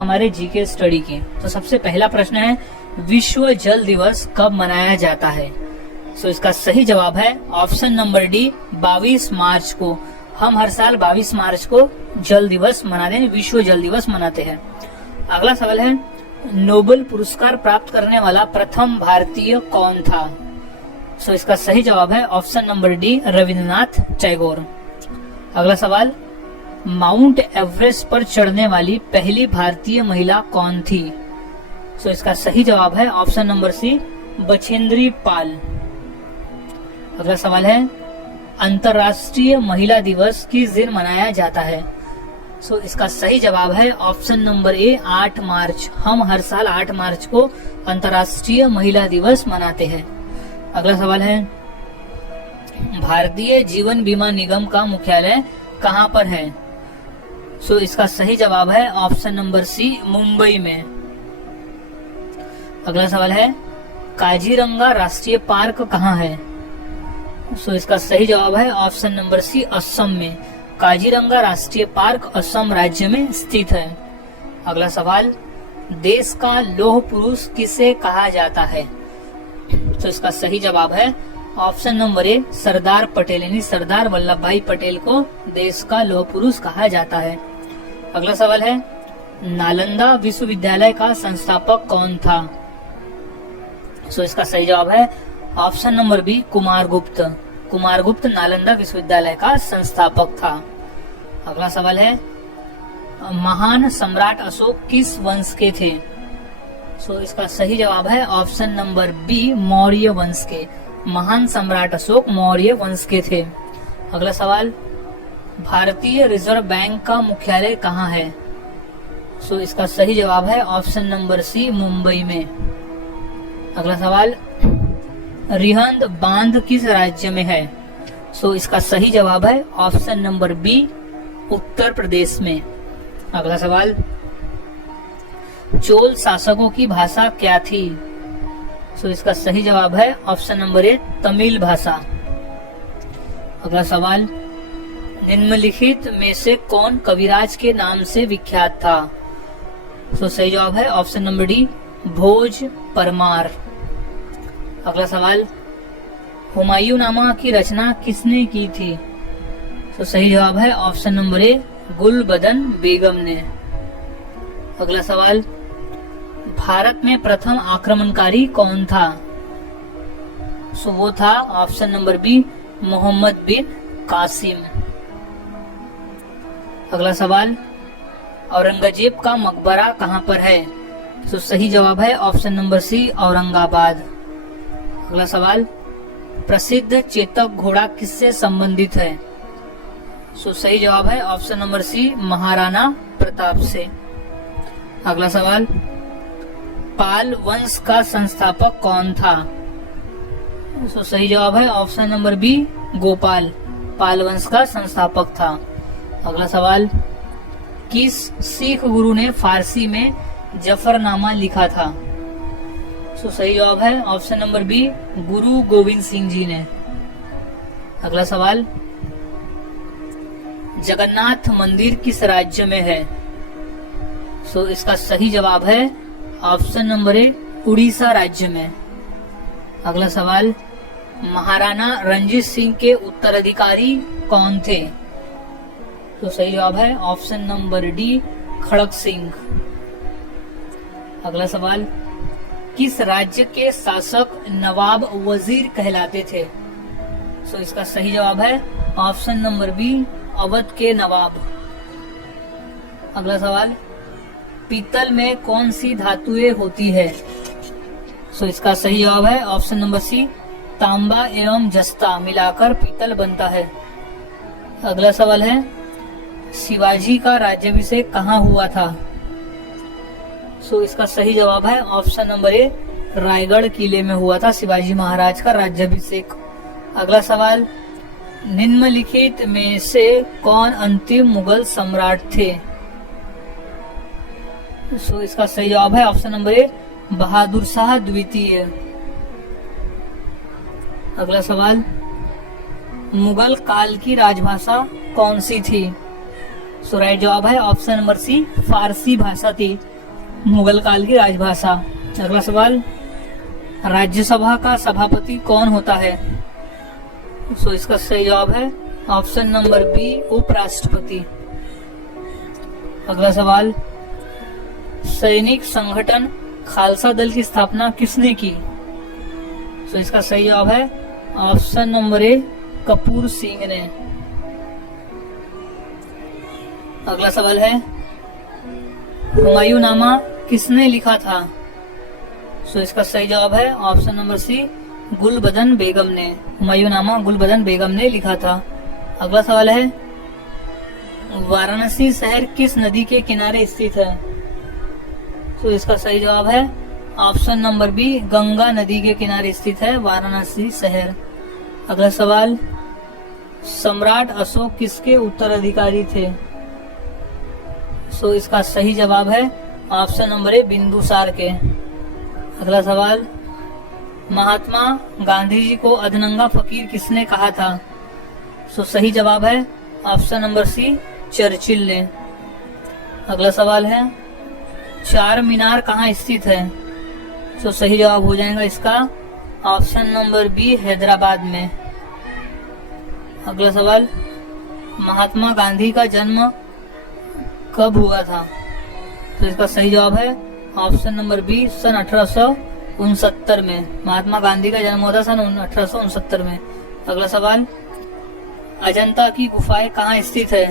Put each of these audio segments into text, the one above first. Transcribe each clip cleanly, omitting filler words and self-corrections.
हमारे GK study के। तो सबसे पहला प्रश्न है, विश्व जल दिवस कब मनाया जाता है? सो इसका सही जवाब है ऑप्शन नंबर डी, 22 मार्च को। हम हर साल 22 मार्च को जल दिवस मनाते हैं, विश्व जल दिवस मनाते हैं। अगला सवाल है, नोबेल पुरस्कार प्राप्त करने वाला प्रथम भारतीय कौन था? सो इसका सही जवाब है option number D, Rabindranath Tagore. अगला सवाल, माउंट एवरेस्ट पर चढ़ने वाली पहली भारतीय महिला कौन थी? सो इसका सही जवाब है ऑप्शन नंबर सी, बछेंद्री पाल। अगला सवाल है, अंतर्राष्ट्रीय महिला दिवस किस दिन मनाया जाता है? सो इसका सही जवाब है ऑप्शन नंबर ए, 8 मार्च। हम हर साल 8 मार्च को अंतर्राष्ट्रीय महिला दिवस मनाते हैं। अगला सवाल है, भारतीय जीवन बीमा निगम का मुख्यालय कहाँ पर है? सो इसका सही जवाब है ऑप्शन नंबर सी, मुंबई में। अगला सवाल है, काजीरंगा राष्ट्रीय पार्क कहाँ है? सो इसका सही जवाब है ऑप्शन नंबर सी, असम में। काजीरंगा राष्ट्रीय पार्क असम राज्य में स्थित है। अगला सवाल, देश का लौह पुरुष किसे कहा जाता है? तो इसका सही जवाब है option number A, Sardar Patel, यानी सरदार वल्लभ भाई पटेल को देश का लौह पुरुष कहा जाता है। अगला सवाल है, नालंदा विश्वविद्यालय का संस्थापक कौन था? सो इसका सही जवाब है option number B, Kumaragupta. Kumaragupta Nalanda विश्वविद्यालय का संस्थापक था। अगला सवाल है, महान सम्राट अशोक किस वंश के थे? सो इसका सही जवाब है ऑप्शन नंबर बी, मौर्य वंश के। महान सम्राट अशोक मौर्य वंश के थे। अगला सवाल, भारतीय रिजर्व बैंक का मुख्यालय कहाँ है? सो इसका सही जवाब है ऑप्शन नंबर सी, मुंबई में। अगला सवाल, रिहंद बांध किस राज्य में है? सो इसका सही जवाब है option number B, Uttar Pradesh में। अगला सवाल, चोल शासकों की भाषा क्या थी? सो इसका सही जवाब है ऑप्शन नंबर ए, तमिल भाषा। अगला सवाल, निम्नलिखित में से कौन कविराज के नाम से विख्यात था? सो सही जवाब है ऑप्शन नंबर डी, भोज परमार। अगला सवाल, हुमायूंनामा की रचना किसने की थी? तो सही जवाब है ऑप्शन नंबर ए, गुलबदन बेगम ने। अगला सवाल, भारत में प्रथम आक्रमणकारी कौन था? सो वो था ऑप्शन नंबर बी, मोहम्मद बिन कासिम। अगला सवाल, औरंगजेब का मकबरा कहाँ पर है? तो सही जवाब है ऑप्शन नंबर सी, औरंगाबाद। अगला सवाल, प्रसिद्ध चेतक घोड़ा किससे संबंधित है? सो सही जवाब है option number C, Maharana Pratap से। अगला सवाल, पाल वंश का संस्थापक कौन था? सो सही जवाब है ऑप्शन नंबर बी, गोपाल। पाल वंश का संस्थापक था। अगला सवाल, किस सिख गुरु ने फारसी में जफरनामा लिखा था? सो सही जवाब है ऑप्शन नंबर बी, गुरु गोविंद सिंह जी ने। अगला सवाल, जगन्नाथ मंदिर किस राज्य में है? सो इसका सही जवाब है ऑप्शन नंबर ए, उड़ीसा राज्य में। अगला सवाल, महाराणा रंजीत सिंह के उत्तराधिकारी कौन थे? तो सही जवाब है ऑप्शन नंबर डी, खड़क सिंह। अगला सवाल, किस राज्य के शासक नवाब वजीर कहलाते थे? सो इसका सही जवाब है ऑप्शन नंबर बी, अवध के नवाब। अगला सवाल, पीतल में कौन सी धातुएं होती है? सो इसका सही जवाब है ऑप्शन नंबर सी, तांबा एवं जस्ता मिलाकर पीतल बनता है। अगला सवाल है, शिवाजी का राज्याभिषेक कहाँ हुआ था? सो इसका सही जवाब है ऑप्शन नंबर ए, रायगढ़ किले में हुआ था शिवाजी महाराज का राज्याभिषेक। अगला सवाल, निम्नलिखित में से कौन अंतिम मुगल सम्राट थे? सो इसका सही जवाब है option number A, Bahadur Shah द्वितीय। अगला सवाल, मुगल काल की राजभाषा कौन सी थी? सो राइट जवाब है ऑप्शन नंबर सी, फारसी भाषा थी मुगल काल की राजभाषा। अगला सवाल, राज्यसभा का सभापति कौन होता है? सो इसका सही जवाब है ऑप्शन नंबर बी, उपराष्ट्रपति। अगला सवाल, सैनिक संगठन खालसा दल की स्थापना किसने की? सो इसका सही जवाब है option number A, Kapoor Singh ने। अगला सवाल है, हुमायूंनामा किसने लिखा था? सो इसका सही जवाब है ऑप्शन नंबर सी, गुलबदन बेगम ने। हुमायूंनामा गुलबदन बेगम ने लिखा था। अगला सवाल है, वाराणसी शहर किस नदी के किनारे स्थित है? तो इसका सही जवाब है ऑप्शन नंबर बी, गंगा नदी के किनारे स्थित है वाराणसी शहर। अगला सवाल, सम्राट अशोक किसके उत्तराधिकारी थे? सो इसका सही जवाब है ऑप्शन नंबर ए, बिंदुसार के। अगला सवाल, महात्मा गांधी जी को अधनंगा फकीर किसने कहा था? सो सही जवाब है ऑप्शन नंबर सी, चर्चिल ने। अगला सवाल है, चार मीनार कहाँ स्थित है? सो सही जवाब हो जाएगा इसका ऑप्शन नंबर बी, हैदराबाद में। अगला सवाल, महात्मा गांधी का जन्म कब हुआ था? तो इसका सही जवाब है ऑप्शन नंबर बी, सन 1869 में। महात्मा गांधी का जन्म हुआ था सन 1869 में। अगला सवाल, अजंता की गुफाएं कहाँ स्थित है?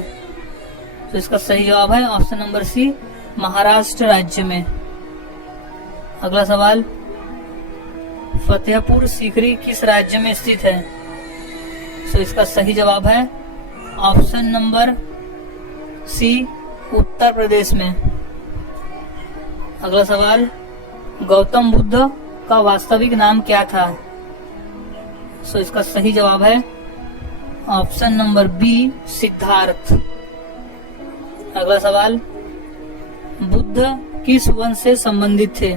तो इसका सही जवाब है ऑप्शन नंबर सी, महाराष्ट्र राज्य में। अगला सवाल, फतेहपुर सीकरी किस राज्य में स्थित है? तो इसका सही जवाब है ऑप्शन नंबर सी, उत्तर प्रदेश में। अगला सवाल, गौतम बुद्ध का वास्तविक नाम क्या था? सो इसका सही जवाब है ऑप्शन नंबर बी, सिद्धार्थ। अगला सवाल, बुद्ध किस वंश से संबंधित थे?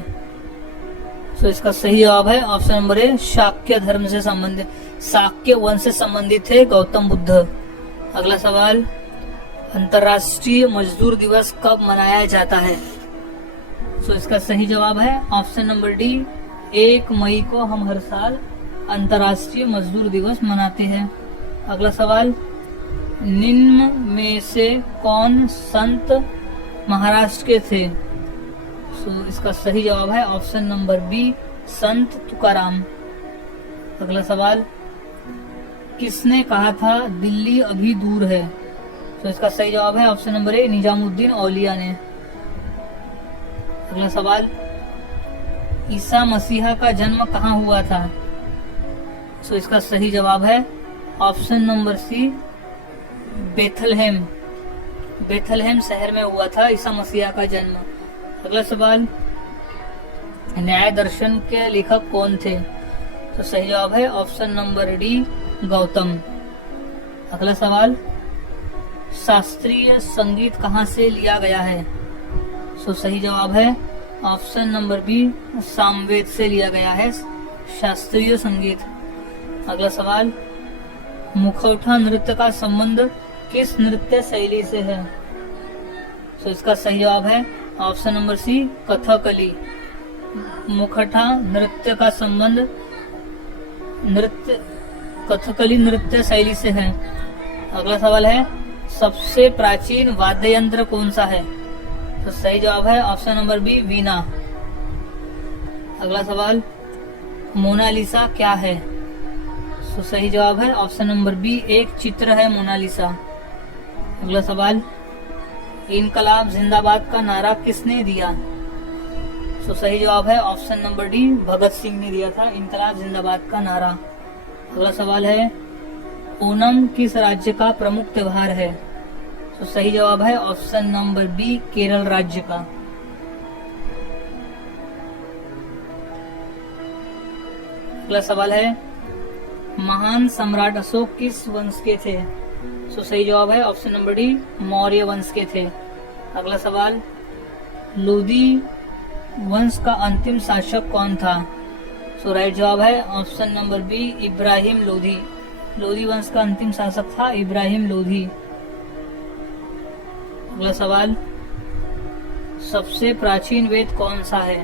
सो इसका सही जवाब है ऑप्शन नंबर ए, शाक्य धर्म से संबंधित, शाक्य वंश से संबंधित थे गौतम बुद्ध। अगला सवाल, अंतर्राष्ट्रीय मजदूर दिवस कब मनाया जाता है? सो इसका सही जवाब है ऑप्शन नंबर डी, 1 मई को हम हर साल अंतर्राष्ट्रीय मजदूर दिवस मनाते हैं। अगला सवाल, निम्न में से कौन संत महाराष्ट्र के थे? सो इसका सही जवाब है ऑप्शन नंबर बी, संत तुकाराम। अगला सवाल, किसने कहा था दिल्ली अभी दूर है? तो इसका सही जवाब है ऑप्शन नंबर ए, निजामुद्दीन औलिया ने। अगला सवाल, ईसा मसीहा का जन्म कहाँ हुआ था? सो इसका सही जवाब है option number C, Bethlehem. Bethlehem शहर में हुआ था ईसा मसीहा का जन्म। अगला सवाल, न्याय दर्शन के लेखक कौन थे? तो सही जवाब है ऑप्शन नंबर डी, गौतम। अगला सवाल, शास्त्रीय संगीत कहाँ से लिया गया है? सो सही जवाब है ऑप्शन नंबर बी, सामवेद से लिया गया है शास्त्रीय संगीत। अगला सवाल, मुखौटा नृत्य का संबंध किस नृत्य शैली से है? सो इसका सही जवाब है ऑप्शन नंबर सी, कथकली। मुखौटा नृत्य का संबंध कथकली नृत्य शैली से है। अगला सवाल है, सबसे प्राचीन वाद्य यंत्र कौन सा है? तो सही जवाब है ऑप्शन नंबर बी, वीणा। अगला सवाल, मोनालिसा क्या है? तो सही जवाब है ऑप्शन नंबर बी, एक चित्र है मोनालिसा। अगला सवाल, इनकलाब जिंदाबाद का नारा किसने दिया? तो सही जवाब है option number D, Bhagat Singh ने दिया था इनकलाब जिंदाबाद का नारा। अगला सवाल है, ओणम किस राज्य का प्रमुख त्योहार है? तो सही जवाब है ऑप्शन नंबर बी, केरल राज्य का। अगला सवाल है, महान सम्राट अशोक किस वंश के थे? तो सही जवाब है ऑप्शन नंबर डी, मौर्य वंश के थे। अगला सवाल, लोधी वंश का अंतिम शासक कौन था? तो राइट जवाब है option number B, Ibrahim Lodi. Lodi वंश का अंतिम शासक था इब्राहिम लोधी। अगला सवाल, सबसे प्राचीन वेद कौन सा है?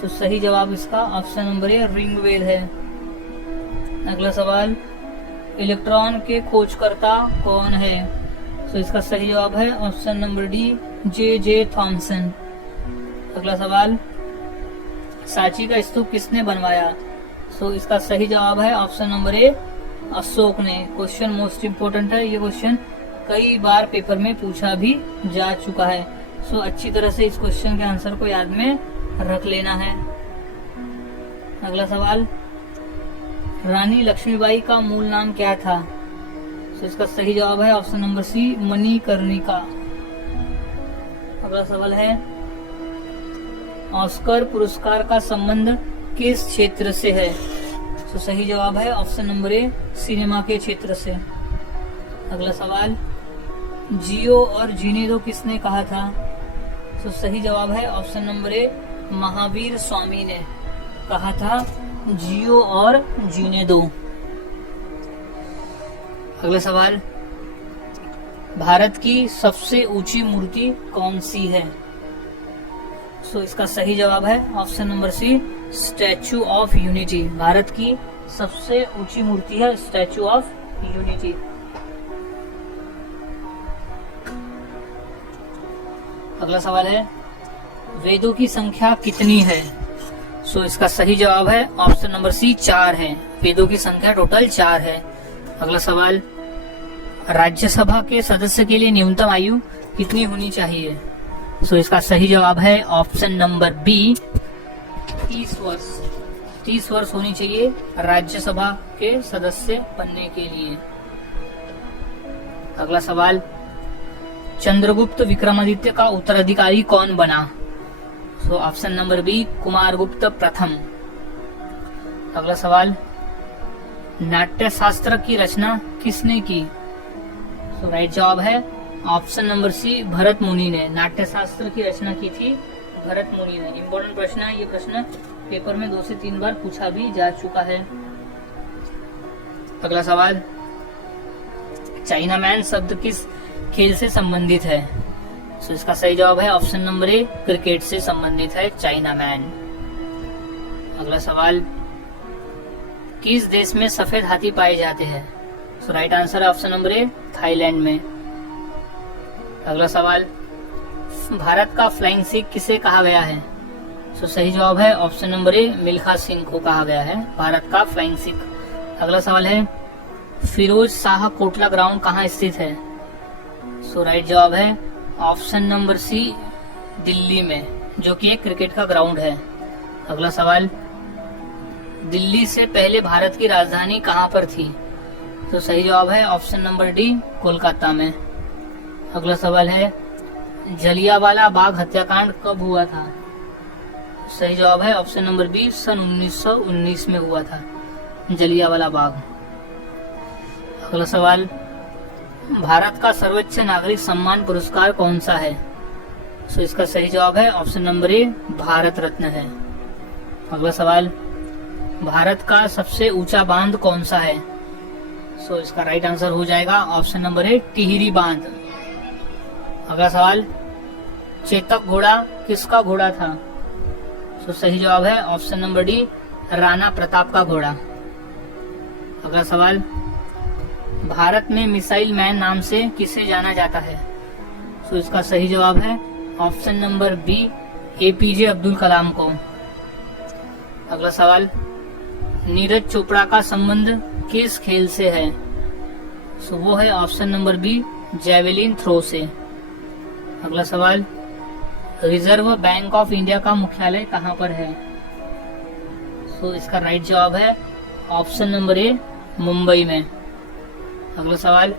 तो सही जवाब इसका ऑप्शन नंबर ए ऋग्वेद है। अगला सवाल, इलेक्ट्रॉन के खोजकर्ता कौन है? तो इसका सही जवाब है option number D J Thomson. अगला सवाल, सांची का स्तूप किसने बनवाया? तो इसका सही जवाब है ऑप्शन नंबर ए अशोक ने। क्वेश्चन मोस्ट इम्पोर्टेंट है, ये क्वेश्चन कई बार पेपर में पूछा भी जा चुका है। सो अच्छी तरह से इस क्वेश्चन के आंसर को याद में रख लेना है। अगला सवाल, रानी लक्ष्मीबाई का मूल नाम क्या था? तो इसका सही जवाब है ऑप्शन नंबर सी मणिकर्णिका। अगला सवाल है, ऑस्कर पुरस्कार का संबंध किस क्षेत्र से है? तो सही जवाब है ऑप्शन नंबर ए सिनेमा के क्षेत्र से। अगला सवाल, जियो और जीने दो किसने कहा था? तो सही जवाब है option number A Mahavir Swami ने कहा था जियो और जीने दो। अगला सवाल, भारत की सबसे ऊंची मूर्ति कौन सी है? तो इसका सही जवाब है option number C Statue of Unity. Bharat की सबसे ऊंची मूर्ति है स्टैचू ऑफ यूनिटी। अगला सवाल है, वेदों की संख्या कितनी है? सो इसका सही जवाब है ऑप्शन नंबर सी 4 है। वेदों की संख्या टोटल 4 है। अगला सवाल, राज्यसभा के सदस्य के लिए न्यूनतम आयु कितनी होनी चाहिए? सो इसका सही जवाब है ऑप्शन नंबर बी 30 वर्ष। 30 वर्ष होनी चाहिए राज्यसभा के सदस्य बनने के लिए। अगला सवाल, चंद्रगुप्त विक्रमादित्य का उत्तराधिकारी कौन बना? So option number B Kumaragupta प्रथम। अगला सवाल, नाट्य शास्त्र की रचना किसने की? तो राइट जवाब है ऑप्शन नंबर सी भरत मुनि ने। नाट्य शास्त्र की रचना की थी भरत मुनि ने। इम्पोर्टेंट प्रश्न है, ये प्रश्न पेपर में 2 से 3 बार पूछा भी जा चुका है। अगला सवाल, चाइना मैन शब्द किस खेल से संबंधित है? तो इसका सही जवाब है ऑप्शन नंबर ए क्रिकेट से संबंधित है चाइना मैन। अगला सवाल, किस देश में सफेद हाथी पाए जाते हैं? तो राइट आंसर है ऑप्शन नंबर ए थाईलैंड में। अगला सवाल, भारत का फ्लाइंग सिख किसे कहा गया है? तो सही जवाब है option number A Milkha Singh को कहा गया है भारत का फ्लाइंग सिख। अगला सवाल है, फिरोज शाह कोटला ग्राउंड कहाँ स्थित है? सो राइट जवाब है ऑप्शन नंबर सी दिल्ली में, जो कि एक क्रिकेट का ग्राउंड है। अगला सवाल, दिल्ली से पहले भारत की राजधानी कहाँ पर थी? तो सही जवाब है ऑप्शन नंबर डी कोलकाता में। अगला सवाल है, जलियांवाला बाग हत्याकांड कब हुआ था? सही जवाब है ऑप्शन नंबर बी सन 1919 में हुआ था जलियांवाला बाग। अगला सवाल, भारत का सर्वोच्च नागरिक सम्मान पुरस्कार कौन सा है? तो इसका सही जवाब है option number A Bharat Ratna है। अगला सवाल, भारत का सबसे ऊंचा बांध कौन सा है? सो इसका राइट आंसर हो जाएगा ऑप्शन नंबर ए टिहरी बांध। अगला सवाल, चेतक घोड़ा किसका घोड़ा था? तो सही जवाब है option number D Rana Pratap का घोड़ा। अगला सवाल, भारत में मिसाइल मैन नाम से किसे जाना जाता है? तो इसका सही जवाब है option number B APJ Abdul Kalam को। अगला सवाल, नीरज चोपड़ा का संबंध किस खेल से है? तो वो है option number B javelin throw से। अगला सवाल, रिजर्व बैंक ऑफ इंडिया का मुख्यालय कहाँ पर है? तो इसका राइट जवाब है ऑप्शन नंबर ए मुंबई में। अगला सवाल,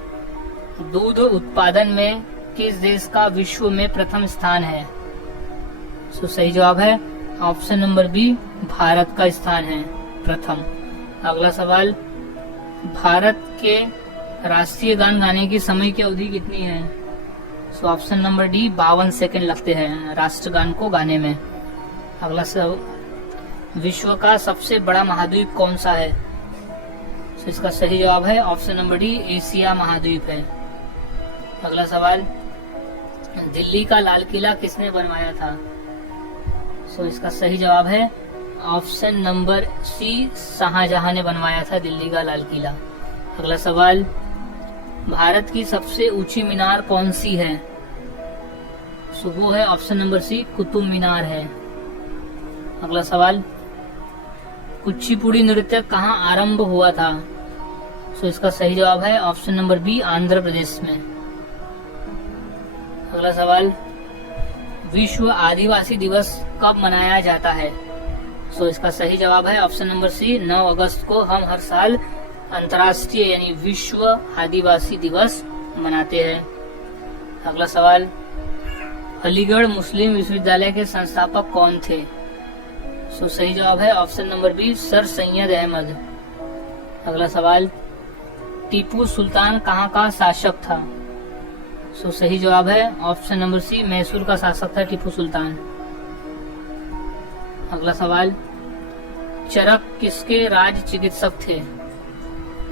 दूध उत्पादन में किस देश का विश्व में प्रथम स्थान है? तो सही जवाब है ऑप्शन नंबर बी भारत का स्थान है प्रथम। अगला सवाल, भारत के राष्ट्रीय गान गाने की समय की अवधि कितनी है? तो ऑप्शन नंबर डी 52 सेकंड लगते हैं राष्ट्रगान को गाने में। अगला सवाल, विश्व का सबसे बड़ा महाद्वीप कौन सा है? तो इसका सही जवाब है ऑप्शन नंबर डी एशिया महाद्वीप है। अगला सवाल, दिल्ली का लाल किला किसने बनवाया था? सो इसका सही जवाब है ऑप्शन नंबर सी, शाहजहां ने बनवाया था दिल्ली का लाल किला। अगला सवाल, भारत की सबसे ऊंची मीनार कौन सी है? सो वो है ऑप्शन नंबर सी, कुतुब मीनार है। अगला सवाल, कुचिपुड़ी नृत्य कहाँ आरंभ हुआ था? सो इसका सही जवाब है option number B, Andhra Pradesh में। अगला सवाल, विश्व आदिवासी दिवस कब मनाया जाता है? सो इसका सही जवाब है ऑप्शन नंबर सी, 9 अगस्त को हम हर साल अंतर्राष्ट्रीय यानी विश्व आदिवासी दिवस मनाते हैं। अगला सवाल, अलीगढ़ मुस्लिम विश्वविद्यालय के संस्थापक कौन थे? सो सही जवाब है option number B, sir Syed Ahmad. अगला सवाल, टीपू सुल्तान कहाँ का शासक था? सो सही जवाब है ऑप्शन नंबर सी, मैसूर का शासक था टीपू सुल्तान। अगला सवाल, चरक किसके राज चिकित्सक थे?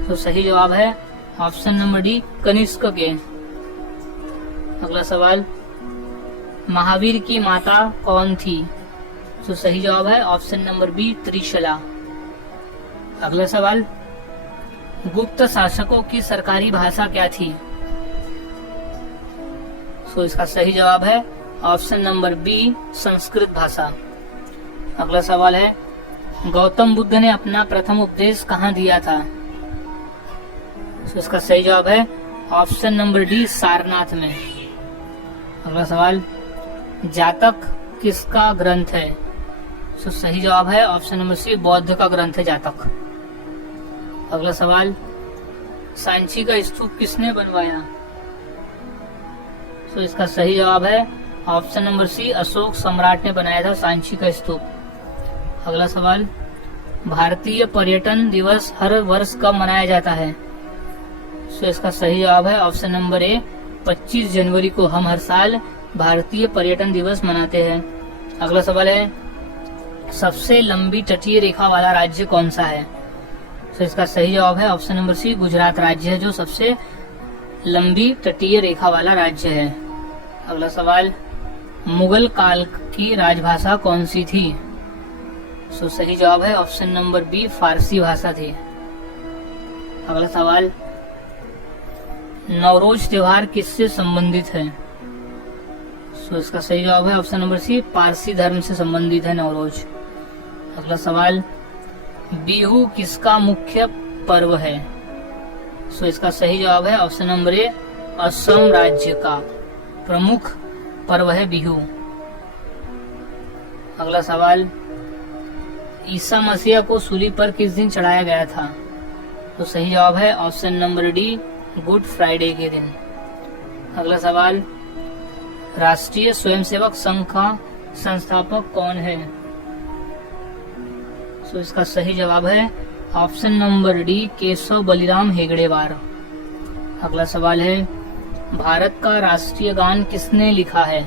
तो सही जवाब है ऑप्शन नंबर डी, कनिष्क के। अगला सवाल, महावीर की माता कौन थी? तो सही जवाब है ऑप्शन नंबर बी, त्रिशला। अगला सवाल, गुप्त शासकों की सरकारी भाषा क्या थी? तो इसका सही जवाब है ऑप्शन नंबर बी, संस्कृत भाषा। अगला सवाल है, गौतम बुद्ध ने अपना प्रथम उपदेश कहाँ दिया था? तो इसका सही जवाब है ऑप्शन नंबर डी, सारनाथ में। अगला सवाल, जातक किसका ग्रंथ है? तो सही जवाब है ऑप्शन नंबर सी, बौद्ध का ग्रंथ है जातक। अगला सवाल, सांची का स्तूप किसने बनवाया? तो इसका सही जवाब है ऑप्शन नंबर सी, अशोक सम्राट ने बनाया था सांची का स्तूप। अगला सवाल, भारतीय पर्यटन दिवस हर वर्ष कब मनाया जाता है? तो इसका सही जवाब है ऑप्शन नंबर ए, 25 जनवरी को हम हर साल भारतीय पर्यटन दिवस मनाते हैं। अगला सवाल है, सबसे लंबी तटीय रेखा वाला राज्य कौन सा है? तो इसका सही जवाब है ऑप्शन नंबर सी, गुजरात राज्य है जो सबसे लंबी तटीय रेखा वाला राज्य है। अगला सवाल, मुगल काल की राजभाषा कौन सी थी? तो सही जवाब है ऑप्शन नंबर बी, फारसी भाषा थी। अगला सवाल, नवरोज त्योहार किससे संबंधित है? तो इसका सही जवाब है ऑप्शन नंबर सी, पारसी धर्म से संबंधित है नवरोज। अगला सवाल, बिहू किसका मुख्य पर्व है? तो इसका सही जवाब है ऑप्शन नंबर ए, असम राज्य का प्रमुख पर्व है बिहू। अगला सवाल, ईसा मसीह को सूली पर किस दिन चढ़ाया गया था? तो सही जवाब है option number D, good Friday के दिन। अगला सवाल, राष्ट्रीय स्वयंसेवक संघ का संस्थापक कौन है? तो इसका सही जवाब है option number D, Keshav Baliram हेगड़ेवार। अगला सवाल है, भारत का राष्ट्रीय गान किसने लिखा है?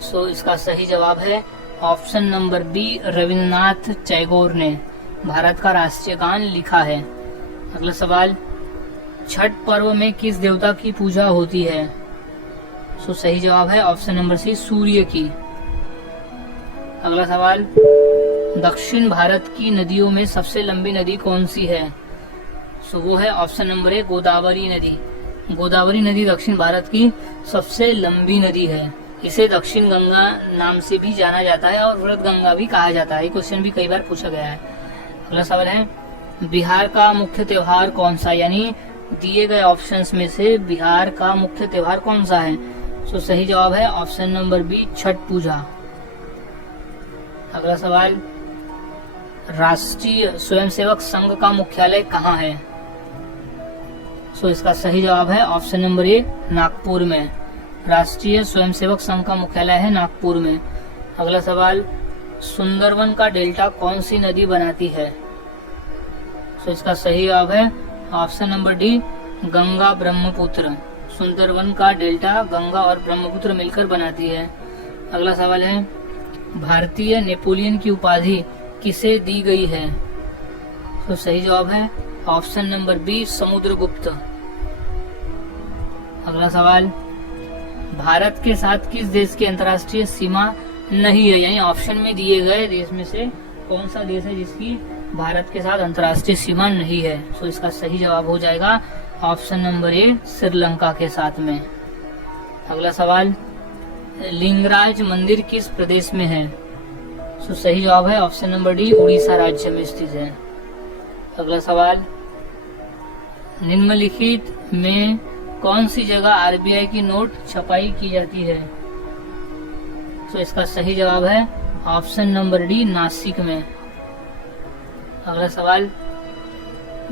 सो इसका सही जवाब है option number B, Rabindranath Tagore ने भारत का राष्ट्रीय गान लिखा है। अगला सवाल, छठ पर्व में किस देवता की पूजा होती है? सो सही जवाब है ऑप्शन नंबर सी, सूर्य की। अगला सवाल, दक्षिण भारत की नदियों में सबसे लंबी नदी कौन सी है? सो वो है ऑप्शन नंबर ए, गोदावरी नदी। गोदावरी नदी दक्षिण भारत की सबसे लंबी नदी है। इसे दक्षिण गंगा नाम से भी जाना जाता है और व्रत गंगा भी कहा जाता है। ये क्वेश्चन भी कई बार पूछा गया है। अगला सवाल है, बिहार का मुख्य त्योहार कौन सा? यानी दिए गए ऑप्शंस में से बिहार का मुख्य त्योहार कौन सा है? तो सही जवाब है ऑप्शन नंबर बी, छठ पूजा। अगला सवाल, राष्ट्रीय स्वयंसेवक संघ का मुख्यालय कहाँ है? सो इसका सही जवाब है ऑप्शन नंबर ए, नागपुर में। राष्ट्रीय स्वयंसेवक संघ का मुख्यालय है नागपुर में। अगला सवाल, सुंदरवन का डेल्टा कौन सी नदी बनाती है? सो इसका सही जवाब है option number D, Ganga Brahmaputra. Sundarban का डेल्टा गंगा और ब्रह्मपुत्र मिलकर बनाती है। अगला सवाल है, भारतीय नेपोलियन की उपाधि किसे दी गई है? तो सही जवाब है ऑप्शन नंबर बी, समुद्रगुप्त। अगला सवाल, भारत के साथ किस देश की अंतर्राष्ट्रीय सीमा नहीं है, यानी ऑप्शन में दिए गए देश में से कौन सा देश है जिसकी भारत के साथ अंतर्राष्ट्रीय सीमा नहीं है। सो इसका सही जवाब हो जाएगा ऑप्शन नंबर ए, श्रीलंका के साथ में। अगला सवाल, लिंगराज मंदिर किस प्रदेश में है? सो सही जवाब है ऑप्शन नंबर डी, उड़ीसा राज्य में स्थित है। अगला सवाल, निम्नलिखित में कौन सी जगह आरबीआई की नोट छपाई की जाती है? तो इसका सही जवाब है ऑप्शन नंबर डी, नासिक में। अगला सवाल,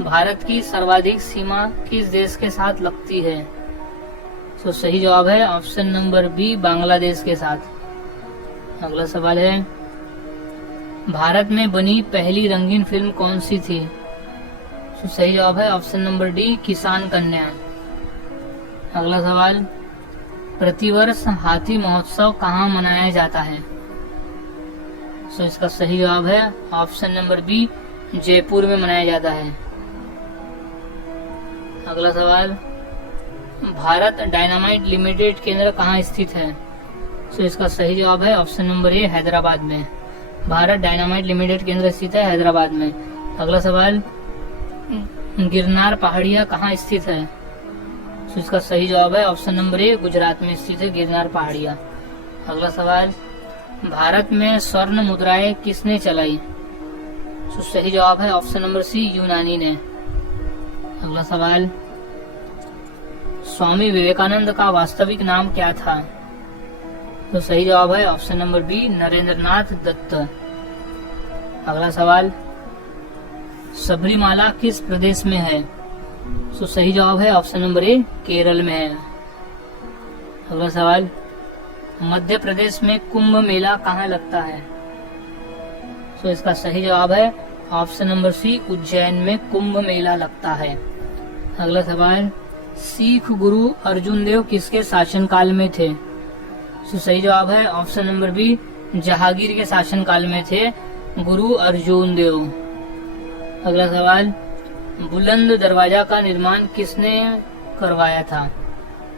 भारत की सर्वाधिक सीमा किस देश के साथ लगती है? तो सही जवाब है ऑप्शन नंबर बी, बांग्लादेश के साथ। अगला सवाल है, भारत में बनी पहली रंगीन फिल्म कौन सी थी? तो सही जवाब है ऑप्शन नंबर डी, किसान कन्या। अगला सवाल, प्रतिवर्ष हाथी महोत्सव कहाँ मनाया जाता है? तो इसका सही जवाब है ऑप्शन नंबर बी, जयपुर में मनाया जाता है। अगला सवाल, भारत डायनामाइट लिमिटेड केंद्र कहाँ स्थित है? तो इसका सही जवाब है ऑप्शन नंबर ए, हैदराबाद में। भारत डायनामाइट लिमिटेड केंद्र स्थित है हैदराबाद में। अगला सवाल, गिरनार पहाड़ियाँ कहाँ स्थित है? तो इसका सही जवाब है ऑप्शन नंबर ए, गुजरात में स्थित है गिरनार पहाड़ियाँ। अगला सवाल, भारत में स्वर्ण मुद्राएं किसने चलाई? तो सही जवाब है ऑप्शन नंबर सी, यूनानी ने। अगला सवाल, स्वामी विवेकानंद का वास्तविक नाम क्या था? तो सही जवाब है option number B, Narendranath Datta. अगला सवाल, सबरीमाला किस प्रदेश में है? तो सही जवाब है ऑप्शन नंबर ए, केरल में है। अगला सवाल, मध्य प्रदेश में कुंभ मेला कहाँ लगता है? तो इसका सही जवाब है ऑप्शन नंबर सी, उज्जैन में कुंभ मेला लगता है। अगला सवाल, सिख गुरु अर्जुन देव किसके शासनकाल में थे? तो सही जवाब है ऑप्शन नंबर बी, जहांगीर के शासनकाल में थे गुरु अर्जुन देव। अगला सवाल, बुलंद दरवाजा का निर्माण किसने करवाया था?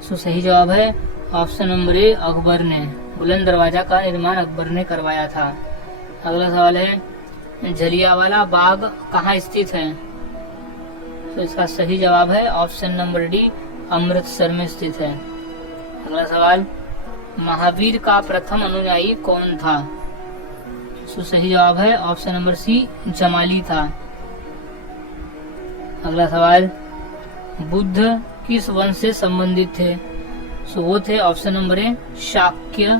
तो सही जवाब है ऑप्शन नंबर ए, अकबर ने। बुलंद दरवाजा का निर्माण अकबर ने करवाया था। अगला सवाल है, जलियांवाला बाग कहाँ स्थित है? तो इसका सही जवाब है ऑप्शन नंबर डी, अमृतसर में स्थित है। अगला सवाल, महावीर का प्रथम अनुयायी कौन था? तो सही जवाब है ऑप्शन नंबर सी, जमाली था। अगला सवाल, बुद्ध किस वंश से संबंधित थे? तो वो थे ऑप्शन नंबर ए, शाक्य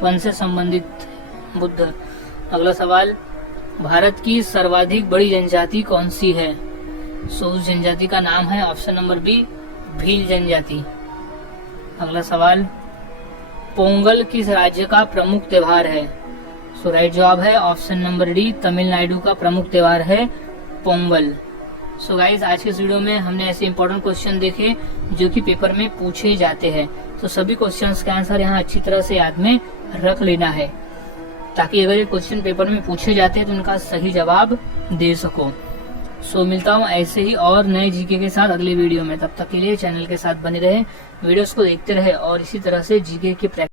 वंश से संबंधित बुद्ध। अगला सवाल, भारत की सर्वाधिक बड़ी जनजाति कौन सी है? सो उस जनजाति का नाम है ऑप्शन नंबर बी, भील जनजाति। अगला सवाल, पोंगल किस राज्य का प्रमुख त्योहार है? सो राइट जवाब है ऑप्शन नंबर डी, तमिलनाडु का प्रमुख त्योहार है पोंगल। सो गाइज, आज के इस वीडियो में हमने ऐसे इंपॉर्टेंट क्वेश्चन देखे जो कि पेपर में पूछे जाते हैं। तो सभी क्वेश्चंस का आंसर यहाँ अच्छी तरह से याद में रख लेना है, ताकि अगर ये क्वेश्चन पेपर में पूछे जाते हैं तो उनका सही जवाब दे सको। सो मिलता हूँ ऐसे ही और नए जीके के साथ अगले वीडियो में। तब तक के लिए चैनल के साथ बने रहे, वीडियोस को देखते रहे और इसी तरह से जीके की प्रैक्टिस